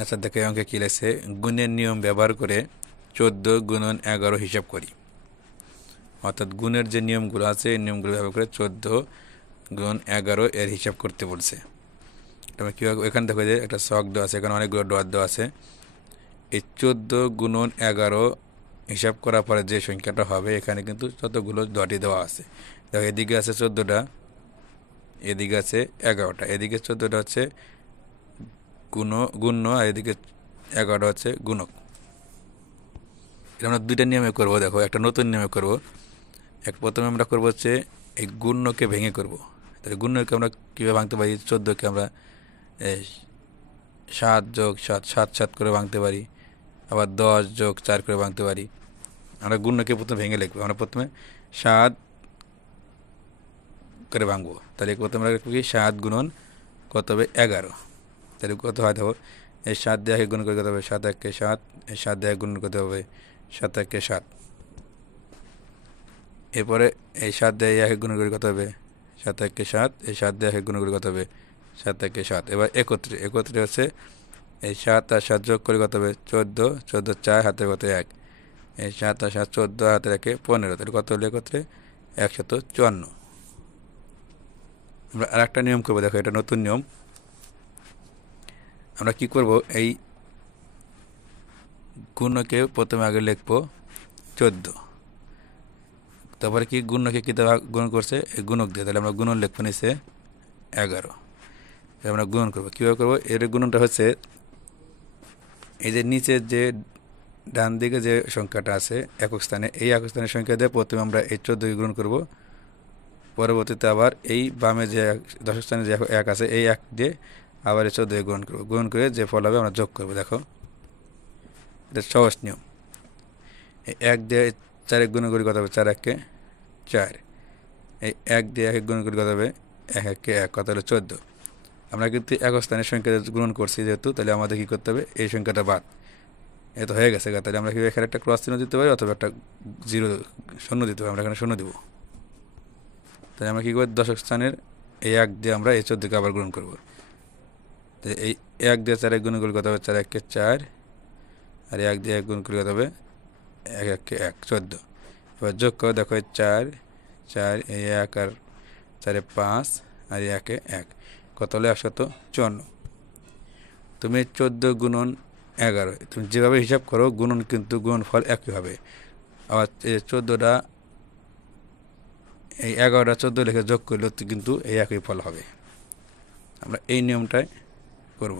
আচ্ছা দেখো এই অঙ্কে কি লেগেছে, গুণের নিয়ম ব্যবহার করে 14 গুণন 11 হিসাব করি। অর্থাৎ গুণের যে নিয়মগুলো আছে এই নিয়মগুলো ব্যবহার করে 14 গুণ 11 এর হিসাব করতে বলছে। তবে কীভাবে, এখানে দেখো যে একটা ছক দেওয়া আছে, এখানে অনেকগুলো ডট দেওয়া আছে। এই 14 গুণন 11 হিসাব করার পরে যে সংখ্যাটা হবে এখানে কিন্তু যতগুলো ডটই দেওয়া আছে। দেখো এদিকে আছে 14টা, এদিকে আছে 11টা, এদিকে 14টা হচ্ছে গুণ্য আর এদিকে 11টা হচ্ছে গুণক। এটা আমরা দুইটা নিয়মে করবো। দেখো একটা নতুন নিয়মে করব। প্রথমে আমরা করবো হচ্ছে এই গুণ্যকে ভেঙে করব। তাহলে গুণ্যকে আমরা কীভাবে ভাঙতে পারি, 14কে আমরা 7 যোগ 7 7 7 করে ভাঙতে পারি, আবার 10 যোগ 4 করে ভাঙতে পারি। আমরা গুণ্যকে প্রথমে ভেঙে লিখবো। আমরা প্রথমে 7 করে ভাঙবো। তাহলে প্রথমে আমরা লিখবো কি 7 গুণন কত হবে 11। তাহলে কত হয় দেখো, এই 7 দিয়ে গুণ করে কত হবে 7 একে 7, এই 7 দিয়ে গুণ করতে হবে 7 একে 7। এরপরে এই 7 দিয়ে গুণ করে কত হবে 7 একে 7, এই 7 দিয়ে গুণ করে কত হবে 7 একে 7। এবার একত্রে হচ্ছে এই 7 আর 7 যোগ করে কত হবে 14, 14 4 হাতে কত 1, এই 7 আর 7 14 হাতে রাখে 15, তাহলে কত হলো একত্রে 154। আমরা আর একটা নিয়ম করবো। দেখো এটা নতুন নিয়ম। আমরা কি করব, এই গুণকে প্রথমে আগে লিখবো 14, তারপরে কি গুণকে কী দেওয়া গুণ করছে এই গুণক দিয়ে, তাহলে আমরা গুণন লিখবো নিচে 11। আমরা গুণন করবো। কীভাবে করবো, এর গুণনটা হচ্ছে এই যে নিচের যে ডান দিকে যে সংখ্যাটা আছে একক স্থানে, এই একক স্থানের সংখ্যা দিয়ে প্রথমে আমরা এই 14কে গুণ করব। পরবর্তীতে আবার এই বামে যে দশক স্থানে যে 1 আছে এই 1 দিয়ে আবার এই 14কে গুণ করবো। গুণ করে যে ফল হবে আমরা যোগ করবো। দেখো এটা সহজ নিয়ম। এই 1 দিয়ে 4 গুণ করি কত হবে 4 একে 4, এই 1 দিয়ে 1 গুণ করি কত হবে 1 একে 1, কত হলো 14। আমরা কিন্তু একক স্থানের সংখ্যা গুণন করছি যেহেতু, তাহলে আমাদের কী করতে হবে এই সংখ্যাটা বাদ। এ তো হয়ে গেছে। তাহলে আমরা কি এখানে একটা ক্রস চিহ্ন দিতে পারি অথবা একটা 0 শূন্য দিতে পারি। আমরা এখানে শূন্য দিব। তাহলে আমরা কী করবো, দশক স্থানের এই 1 দিয়ে আমরা এই 14কে আবার গুণ করবো। তো এই 1 দিয়ে 4 গুণ করলে কত হবে 4 একে 4, আর 1 দিয়ে 1 গুণ করলে কত হবে 1 একে 1, 14। এবার যোগ করে দেখো 4 4, এই 1 আর 4 5, আর 1 1, কত হলো 154। তুমি 14 গুণন 11 তুমি যেভাবে হিসাব করো গুণন কিন্তু গুণফল একই হবে। আবার এই 14টা এই 11টা 14 লিখে যোগ করলে কিন্তু এই একই ফল হবে। আমরা এই নিয়মটাই করব।